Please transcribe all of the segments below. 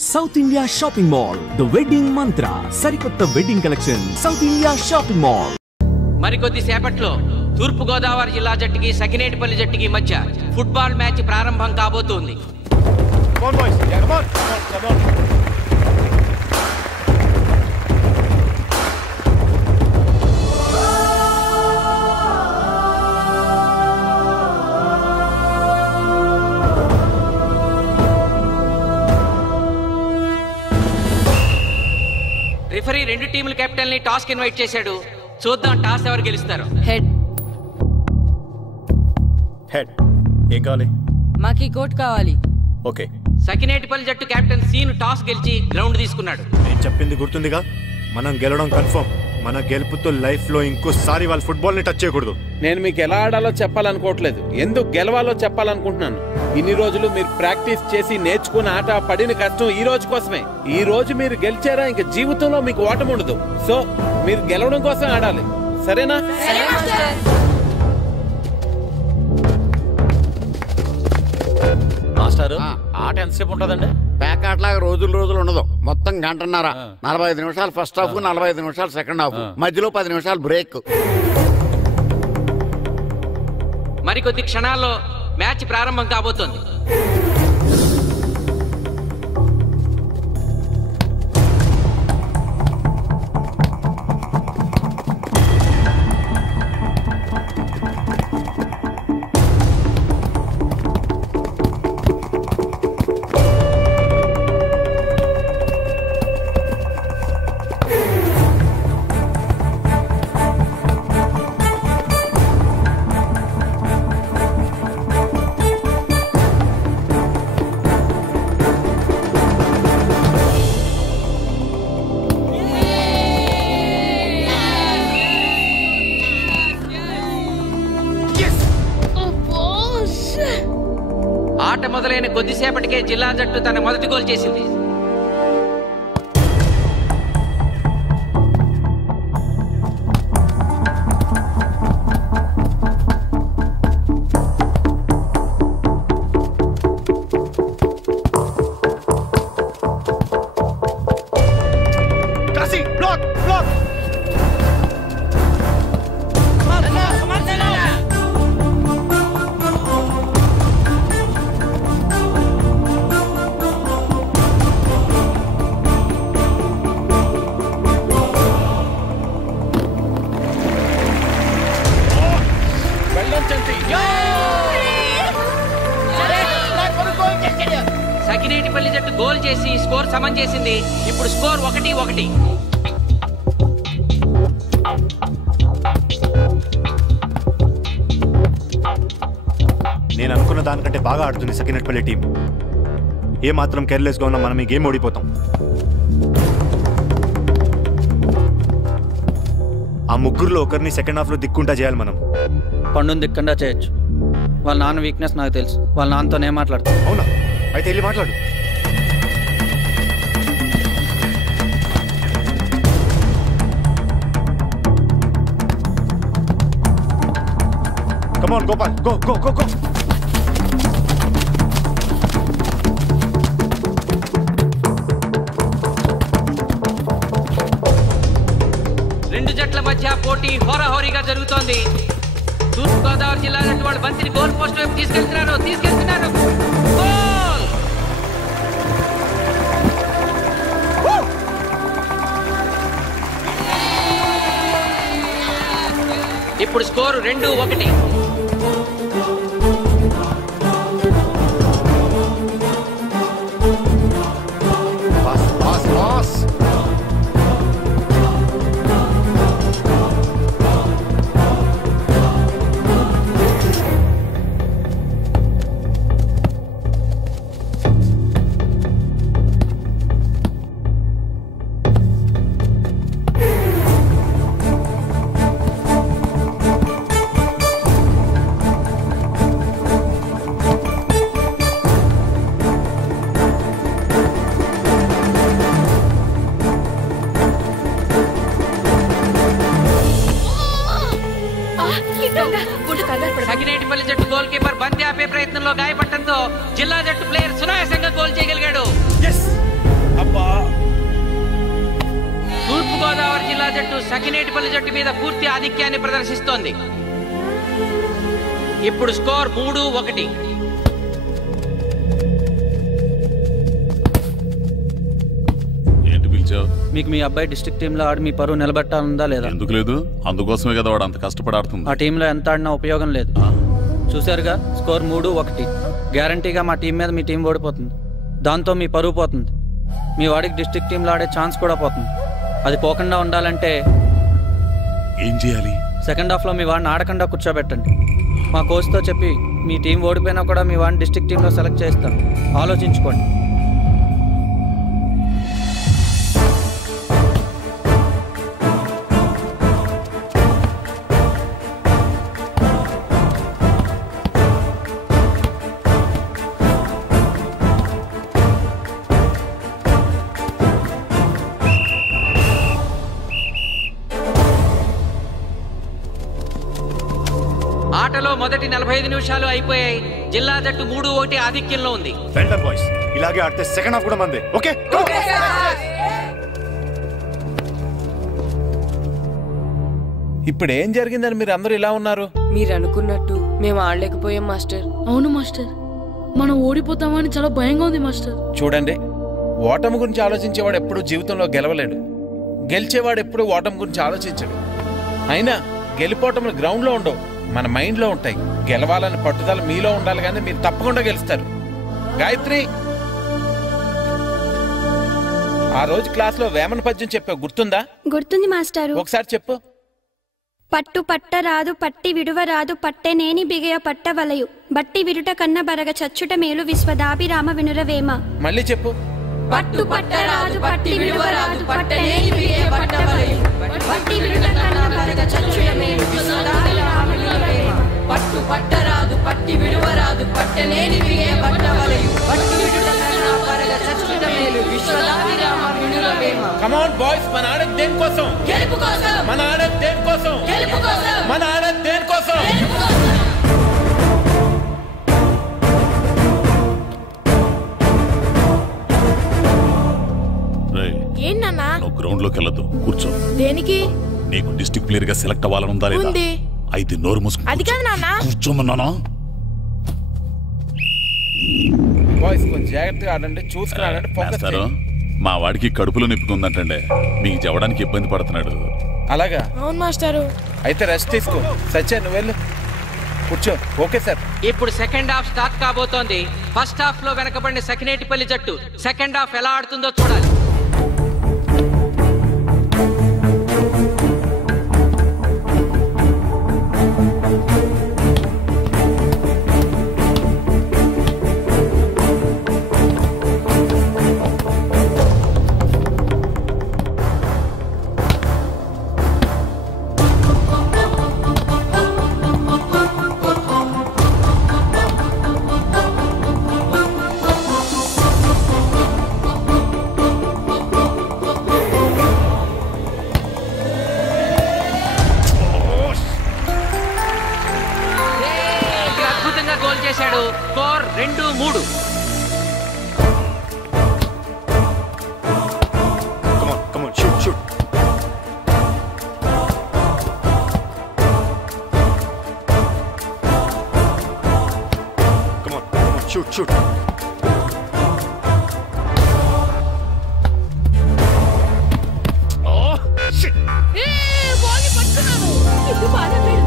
South India Shopping Mall, The Wedding Mantra, Sarikotta Wedding Collection, South India Shopping Mall. మరికొద్ది సేపట్లో తూర్పు గోదావరి జిల్లా జట్టుకి సకినేటిపల్లి జట్టుకి మధ్య ఫుట్బాల్ మ్యాచ్ ప్రారంభం కాబోతోంది. రిఫరీ రెండు టీముల కెప్టెన్ ని టాస్ కి ఇన్వైట్ చేశాడు. చూద్దాం టాస్ ఎవరు గెలుస్తారు. హెడ్ ఏం కావాలి? మాకి కోట్ కావాలి. ఓకే. సకినేటిపల్లి జట్టు కెప్టెన్ సీను టాస్ గెలిచి గ్రౌండ్ తీసుకున్నాడు. నేను చెప్పింది గుర్తుందిగా, మనం గెలవడం కన్ఫర్మ్. మన గెలుపుతో లైఫ్ లో ఇంకోసారి వాళ్ళ ఫుట్బాల్ ని టచ్ చేయకూడదు. నేను మీకు ఎలా ఆడాలో చెప్పాలనుకోవట్లేదు, ఎందుకు గెలవాలో చెప్పాలనుకుంటున్నాను. ఇన్ని రోజులు మీరు ప్రాక్టీస్ చేసి నేర్చుకున్న ఆట పడిన కష్టం ఈ రోజు కోసమే. ఈ రోజు మీరు గెలిచారా ఇంక జీవితంలో మీకు ఓటమి ఉండదు. సో మీరు గెలవడం కోసం ఆడాలి, సరేనా? మాస్టర్ ఆట ఎంతసేపు ఉంటుందండి? ప్యాక్ ఆటలాగా రోజులు ఉండదు, మొత్తం గంటన్నర. 45 నిమిషాలు ఫస్ట్ హాఫ్, 45 నిమిషాలు సెకండ్ హాఫ్, మధ్యలో 10 నిమిషాలు బ్రేక్. మరికొద్ది క్షణాల్లో మ్యాచ్ ప్రారంభం కాబోతోంది. ఆట మొదలైన కొద్దిసేపటికే జిల్లా జట్టు తన మొదటి గోల్ చేసింది. సకినేటిపల్లి జట్టు గోల్ చేసి స్కోర్ సమం చేసింది. ఇప్పుడు స్కోర్ 1-1. నేను అనుకున్న దానికంటే బాగా ఆడుతుంది సకినేటిపల్లి టీం. ఏ మాత్రం కేర్లెస్ గా ఉన్నా మనం ఈ గేమ్ ఓడిపోతాం. ఆ ముగ్గురులో ఒకరిని సెకండ్ హాఫ్ లో దిక్కుంటా చేయాలి మనం. పండుని దిక్కుండా చేయొచ్చు. వాళ్ళ నాన్న వీక్నెస్ నాకు తెలుసు. వాళ్ళ నాన్నతో నేను మాట్లాడతాను. అవునా? అయితే వెళ్ళి మాట్లాడు. Come on, Gopal. Go. రెండు జట్ల మధ్య పోటీ హోరాహోరీగా జరుగుతోంది. తూర్పు గోదావరి జిల్లా జట్టు వాళ్ళు బంతిని గోల్ పోస్ట్ వైపు తీసుకెళ్తున్నారు. గోల్! ఇప్పుడు స్కోరు 2-1. సకినేటిపల్లి జట్టు గోల్ కీపర్ బంతి ఆపే ప్రయత్నంలో గాయపడటంతో జిల్లా జట్టు ప్లేయర్ సునాయాసంగా గోల్ చేయగలిగాడు. జట్టు సకినేటిపల్లి జట్టు మీద పూర్తి ఆధిక్యాన్ని ప్రదర్శిస్తోంది. ఇప్పుడు స్కోర్ 3-1. ఏంటి పిలిచావు? మీకు మీ అబ్బాయి డిస్ట్రిక్ట్ టీంలో ఆడి మీ పరువు నిలబెట్టాలందా లేదా? ఎందుకు లేదు? అందుకోసమే కదా వాడు అంత కష్టపడి ఆడుతుంది. ఆ టీంలో ఎంత ఆడినా ఉపయోగం లేదు. చూశారుగా, స్కోర్ 3-1. గ్యారంటీగా మా టీం మీద మీ టీం ఓడిపోతుంది. దాంతో మీ పరువు పోతుంది. మీ వాడికి డిస్ట్రిక్ట్ టీంలో ఆడే ఛాన్స్ కూడా పోతుంది. అది పోకుండా ఉండాలంటే ఏం చేయాలి? సెకండ్ హాఫ్లో మీ వాడిని ఆడకుండా కూర్చోబెట్టండి. మా కోచ్తో చెప్పి మీ టీం ఓడిపోయినా కూడా మీ వాడిని డిస్ట్రిక్ట్ టీంలో సెలెక్ట్ చేస్తాం. ఆలోచించుకోండి. ఆటలో మొదటి 45 నిమిషాలు అయిపోయాయి. జిల్లా జట్టు 3-1 ఆధిక్యంలో ఉంది. వెల్డన్ బాయ్స్, ఇలాగే ఆడితే సెకండ్ హాఫ్ కూడా మందే. ఓకే, ఇప్పుడు ఏం జరిగిందని మీరు అందరూ ఇలా ఉన్నారు? మీరు అనుకున్నట్టు మేము ఆడలేకపోయాం మాస్టర్. అవును మాస్టర్, మనం ఓడిపోతామని చాలా భయంగా ఉంది మాస్టర్. చూడండి, ఓటమి గురించి ఆలోచించేవాడు ఎప్పుడు జీవితంలో గెలవలేడు. గెలిచేవాడు ఎప్పుడు ఓటమి గురించి ఆలోచించడు. అయినా గెలిపోవటంలో గ్రౌండ్లో ఉండవు, మన మైండ్లో ఉంటాయి. గెలవాలని పట్టుదల మీలో ఉండాలి, కానీ మీరు తప్పకుండా గెలుస్తారు. గాయత్రి, ఆ రోజు క్లాస్లో వేమన పద్యం చెప్పావు, గుర్తుందా? గుర్తుంది మాస్టారు. ఒకసారి చెప్పు. పట్టు పట్టరాదు పట్టి విడువరాదు పట్టెనేని బిగయ పట్టవలయు బట్టి విరుట కన్న బరగ చచ్చుట మేలు విశ్వదాభిరామ వినురవేమ. మళ్ళీ చెప్పు. పట్టు పట్టరాదు పట్టి విడువరాదు పట్టనేని బిగే పట్టవలయు బట్టి విరుట కన్న బరగ చచ్చుట మేలు విశ్వదాభిరామ వినురవేమ. పట్టు పట్టరాదు పట్టి విడువరాదు పట్టనేని బిగే పట్టవలయు బట్టి విరుట కన్న బరగ చచ్చుట మేలు విశ్వదాభిరామ వినురవేమ. కమ్ ఆన్ బాయ్స్, మన ఆడేది దేనికోసం? గెలుపు కోసం. మన ఆడేది దేనికోసం? గెలుపు కోసం. మన ఆడేది దేనికోసం? గెలుపు కోసం. ఏంటన్నా? నువ్వు గ్రౌండ్ లోకి వెళ్ళదు, కూర్చో. దేనికి? నీకు డిస్ట్రిక్ట్ ప్లేయర్ గా సెలెక్ట్ అవ్వాలని ఉందా లేదా? ఉంది. అయితే నోరు మూసుకుని అది కాదు నాన్న. కూర్చోమన్నానా? బాయ్స్ కొంచెం జాగ్రత్తగా ఆడండి, చూసుకుని ఆడండి, ఫోకస్ మాస్టారు, చేయండి. మా వాడికి కడుపులో నిప్పుకుందంటండే, మీకు చెప్పడానికి ఇబ్బంది పడుతున్నాడు. అలాగా? అవును మాస్టారు. అయితే రెస్ట్ తీసుకో. సత్య, నువ్వు వెళ్ళు, కూర్చో. Okay sir. ఇప్పుడు సెకండ్ హాఫ్ స్టార్ట్ కాబోతోంది. ఫస్ట్ హాఫ్ లో వెనకబడిన సకినేటిపల్లి జట్టు సెకండ్ హాఫ్ ఎలా ఆడుతుందో చూడాలి. గోల్ చేశాడు. Score 2-3. Come on, shoot. Come on, shoot. Oh, shit. బాల్ని పట్టుకున్నాను. ఇది బాధపడు.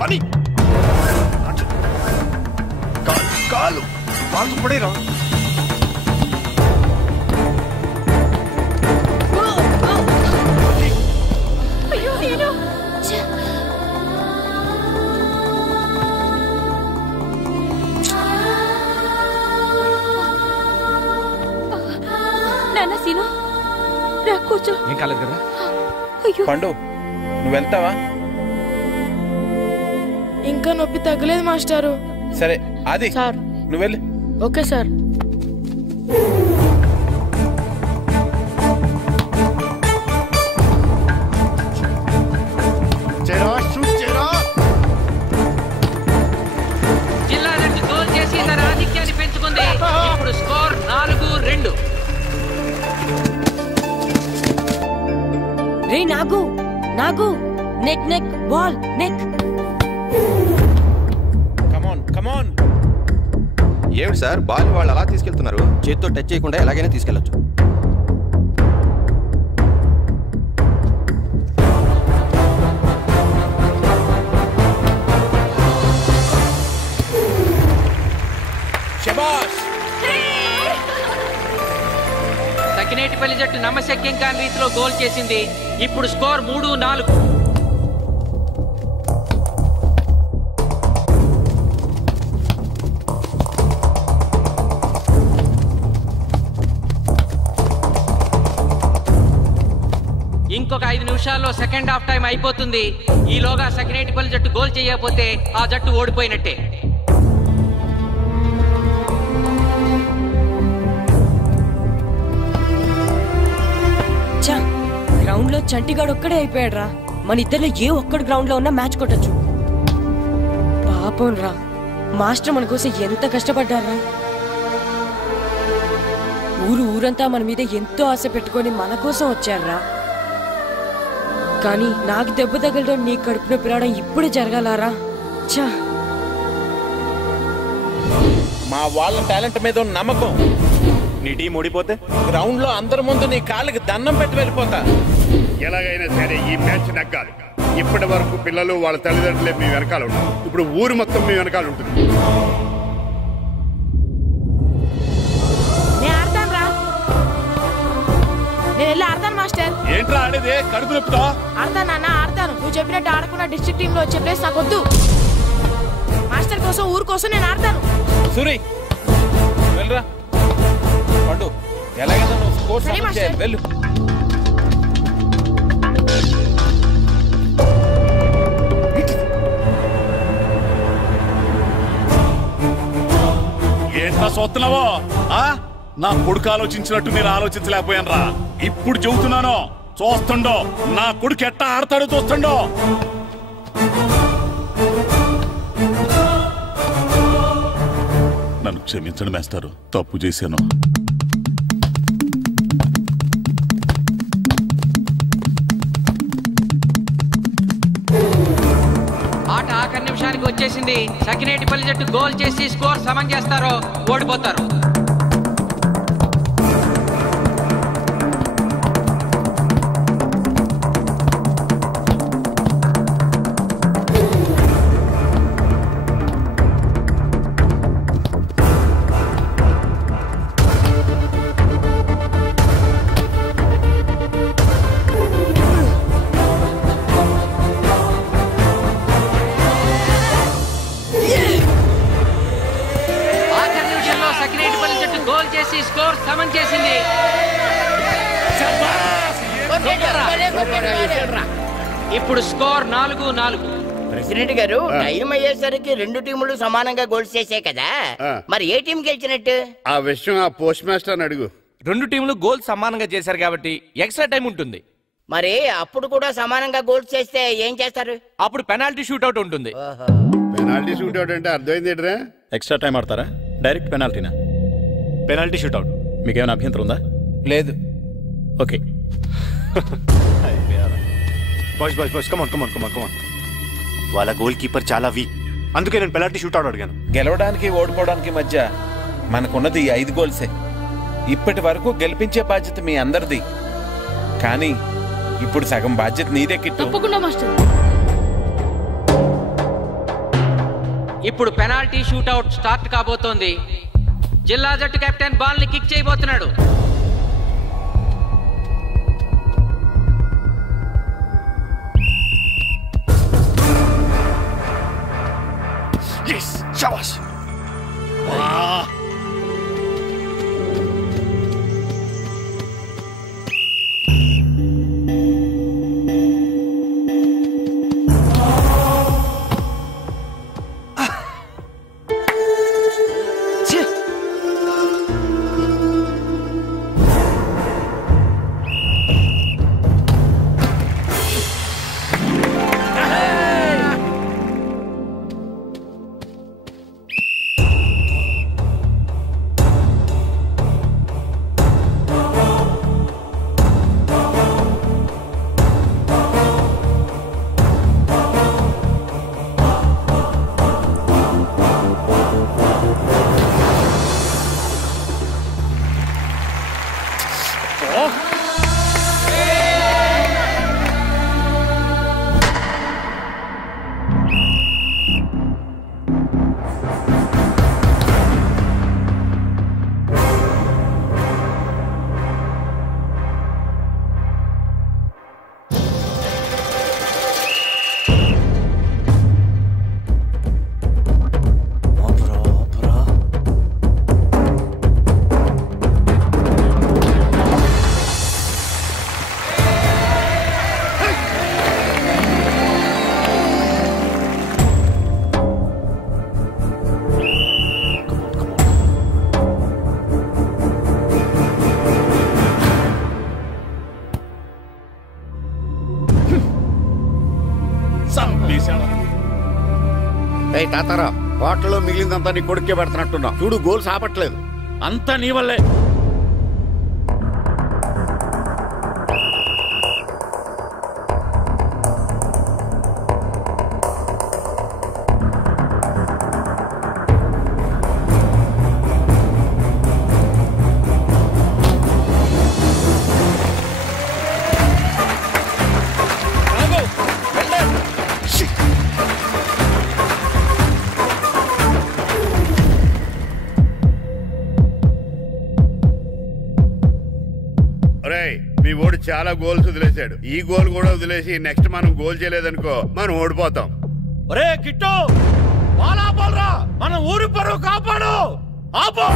Funny. కాలు పడేరా. అయ్యో నేను నాన్న సీను రా కూర్చో. ఏం కాలేదు కదా? అయ్యో పండు, నువ్వు వెళ్తావా? ఇంకా నొప్పి తగ్గలేదు మాస్టారు. సరే, అది సార్. నువ్వు వెళ్ళు. Okay sir. జిల్లా జట్టు గోల్ చేసి తన ఆధిక్యాన్ని రే నాగు నాగు నెక్ నెక్ బాల్ నెక్. కమాన్ కమాన్. ఏమిటి సార్ బాల్ వాళ్ళు అలా తీసుకెళ్తున్నారు? చేతితో టచ్ చేయకుండా ఎలాగైనా తీసుకెళ్లొచ్చు. సకినేటిపల్లి జట్టు నమ్మశక్యం కాని రీతిలో గోల్ చేసింది. ఇప్పుడు స్కోర్ 3-4. ఇంకొక 5 నిమిషాల్లో సెకండ్ హాఫ్ టైం అయిపోతుంది. ఈలోగా సకినేటిపల్లి జట్టు గోల్ చేయకపోతే ఆ జట్టు ఓడిపోయినట్టే. గ్రౌండ్ లో చంటిగాడు ఒక్కడే అయిపోయాడు రా. మన ఇద్దరిలో ఏ ఒక్కడు గ్రౌండ్ లో ఉన్నా మ్యాచ్ కొట్టచ్చు. పాపం రా, మాస్టర్ మన కోసం ఎంత కష్టపడ్డారా. ఊరంతా మన మీద ఎంతో ఆశ పెట్టుకొని మన కోసం వచ్చారా. కానీ నాకు దెబ్బ తగలడం, నీ కడుపున పిలవడం ఇప్పుడే జరగాలారా. చా, మా వాళ్ళ టాలెంట్ మీద ఉన్న నమ్మకం. నీ టీం ఓడిపోతే గ్రౌండ్ లో అందరి ముందు నీ కాళ్ళకి దండం పెట్టి వెళ్ళిపోతా. ఎలాగైనా సరే ఈ మ్యాచ్ నగ్గాలి. ఇప్పటి వరకు పిల్లలు వాళ్ళ తల్లిదండ్రులే మీ వెనకాల ఉంటారు. ఇప్పుడు ఊరు మొత్తం మీ వెనకాల ఉంటుంది. నేను వెళ్ళి ఆడతాను మాస్టర్. ఏంట్రా ఆడేది? కడుపు నొప్పుతో ఆడతాను నాన్న, ఆడతాను. నువ్వు చెప్పినట్టు ఆడకుండా డిస్ట్రిక్ట్ టీమ్ లో వచ్చే ప్లేస్ నాకు వద్దు. మాస్టర్ కోసం, ఊరు కోసం నేను ఆడతాను. సూరి వెళ్ళరా. పండు ఎలాగైనా నువ్వు స్కోర్ చేయాలి. వెళ్ళు. ఏంట్రా చూస్తున్నావో? నా కొడుకు ఆలోచించినట్టు నేను ఆలోచించలేకపోయాను రా. ఇప్పుడు చెబుతున్నాను, చూస్తుండో నా కొడుకు ఎట్టా ఆడతాడో చూస్తుండో. నన్ను క్షమించండి మేస్టారు, తప్పు చేశాను. ఆట ఆఖరి నిమిషానికి వచ్చేసింది. సకినేటిపల్లి జట్టు గోల్ చేసి స్కోర్ సమం చేస్తారో ఓడిపోతారు. స్కోర్ సమం చేసింది. ఇప్పుడు స్కోర్ 4-4. ప్రెసిడెంట్ గారు, టైం అయ్యేసరికి 2 టీములు సమానంగా గోల్స్ చేసే కదా, మరి ఏ టీం గెలిచినట్టు? ఆ విషయం ఆ పోస్ట్ మాస్టర్ అడుగు. 2 టీములు గోల్ సమానంగా చేశారు కాబట్టి ఎక్స్ట్రా టైం ఉంటుంది. మరి అప్పుడు కూడా సమానంగా గోల్స్ చేస్తే ఏం చేస్తారు? అప్పుడు పెనాల్టీ షూట్అవుట్ ఉంటుంది. పెనాల్టీ షూట్అవుట్ అంటే అర్థమైంది ఏంట్రా? ఎక్స్ట్రా టైం ఆడతారా? డైరెక్ట్ పెనాల్టీనా? Penalty shootout. మీకేమైనా అభ్యంతరం ఉందా? లేదు. ఓకే. Boys come on. వాళ్ళ గోల్ కీపర్ చాలా వీక్, అందుకే నేను పెనాల్టీ షూట్అవుట్ అడిగాను. గెలవడానికి ఓడిపోవడానికి మధ్య మనకున్నది 5 గోల్సే. ఇప్పటి వరకు గెలిపించే బాధ్యత మీ అందరిది. కానీ ఇప్పుడు సగం బాధ్యత నీదే కిట్టు. తప్పకుండా మాస్టర్. ఇప్పుడు పెనాల్టీ షూట్అవుట్ స్టార్ట్ కాబోతోంది. జిల్లా జట్టు కెప్టెన్ బాల్ ని కిక్ చేయబోతున్నాడు. తాతారా హోటల్లో మిగిలిందంతా నీ కొడుకే పెడుతున్నట్టున్నావు. చూడు గోల్స్ ఆపట్లేదు. అంతా నీ వల్లే. మీ ఓడి చాలా గోల్స్ వదిలేశాడు. ఈ గోల్ కూడా వదిలేసి నెక్స్ట్ మనం గోల్ చేయలేదనుకో మనం ఓడిపోతాం. ఒరే కిట్టు, బాల్ ఆపాలరా, మన ఊరి పరువు కాపాడు. ఆపో.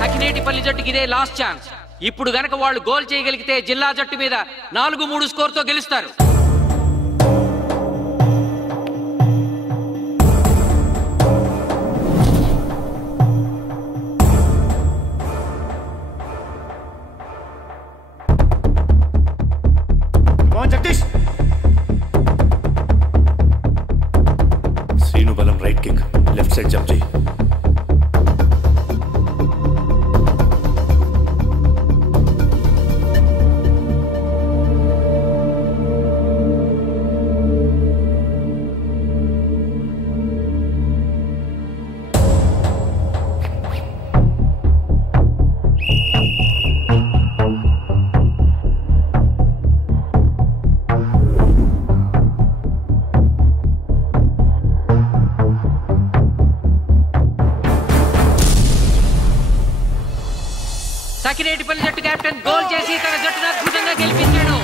సకినేటిపల్లి జట్టుకి ఇదే లాస్ట్ ఛాన్స్. ఇప్పుడు గనక వాళ్ళు గోల్ చేయగలిగితే జిల్లా జట్టు మీద 4-3 స్కోర్ తో గెలుస్తారు. శ్రీను బలం right kick, left side jump చేయి. సకినేటిపల్లి జట్టు కెప్టెన్ గోల్ చేసి తన జట్టును అద్భుతంగా గెలిపించాడు.